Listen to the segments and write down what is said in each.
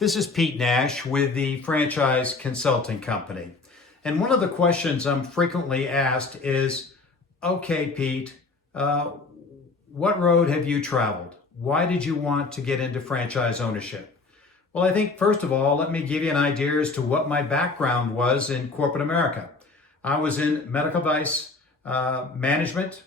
This is Pete Nash with the Franchise Consulting Company. And one of the questions I'm frequently asked is, okay, Pete, what road have you traveled? Why did you want to get into franchise ownership? Well, I think first of all, let me give you an idea as to what my background was in corporate America. I was in medical device management,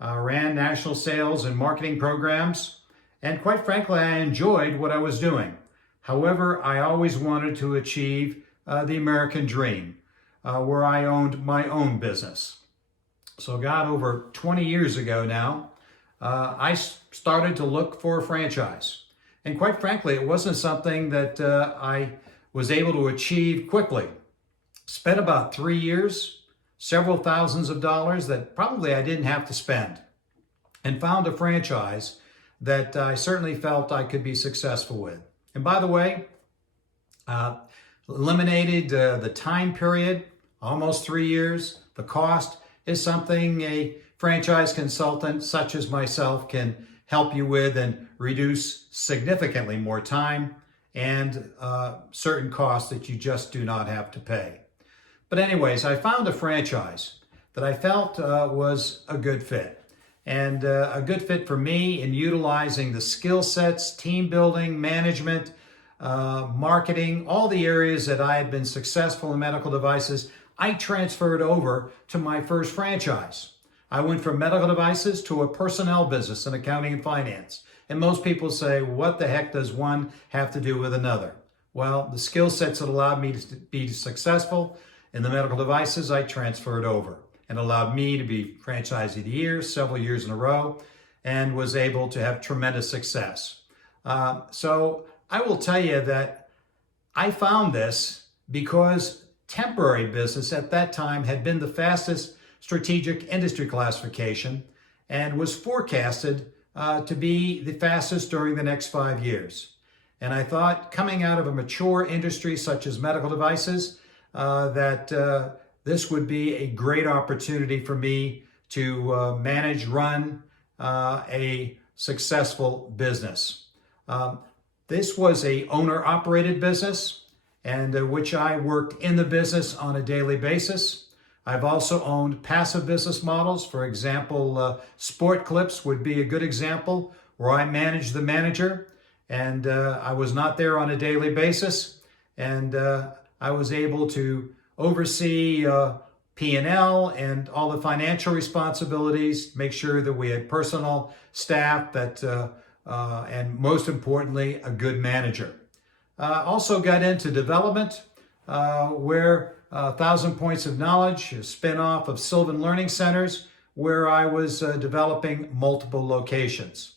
ran national sales and marketing programs, and quite frankly, I enjoyed what I was doing. However, I always wanted to achieve the American dream, where I owned my own business. So God, over 20 years ago now, I started to look for a franchise. And quite frankly, it wasn't something that I was able to achieve quickly. Spent about 3 years, several thousands of dollars that probably I didn't have to spend, and found a franchise that I certainly felt I could be successful with. And by the way, eliminated the time period, almost 3 years. The cost is something a franchise consultant such as myself can help you with and reduce significantly more time and certain costs that you just do not have to pay. But anyways, I found a franchise that I felt was a good fit. And a good fit for me in utilizing the skill sets, team building, management, marketing, all the areas that I had been successful in medical devices, I transferred over to my first franchise. I went from medical devices to a personnel business in accounting and finance. And most people say, what the heck does one have to do with another? Well, the skill sets that allowed me to be successful in the medical devices, I transferred over, and allowed me to be franchisee of the year several years in a row, and was able to have tremendous success. So I will tell you that I found this because temporary business at that time had been the fastest strategic industry classification and was forecasted to be the fastest during the next 5 years. And I thought, coming out of a mature industry such as medical devices, that this would be a great opportunity for me to manage, run a successful business. This was a owner-operated business, and which I worked in the business on a daily basis. I've also owned passive business models. For example, Sport Clips would be a good example, where I managed the manager, and I was not there on a daily basis, and I was able to oversee P&L and all the financial responsibilities, make sure that we had personal staff that, and most importantly, a good manager. Also got into development, where 1,000 Points of Knowledge, a spin-off of Sylvan Learning Centers, where I was developing multiple locations.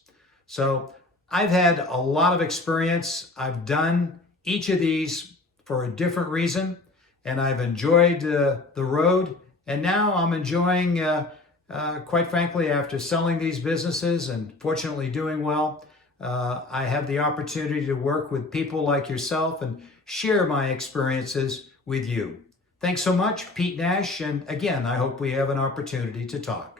So I've had a lot of experience. I've done each of these for a different reason, and I've enjoyed the road. And now I'm enjoying, quite frankly, after selling these businesses and fortunately doing well, I have the opportunity to work with people like yourself and share my experiences with you. Thanks so much, Pete Nash, and again, I hope we have an opportunity to talk.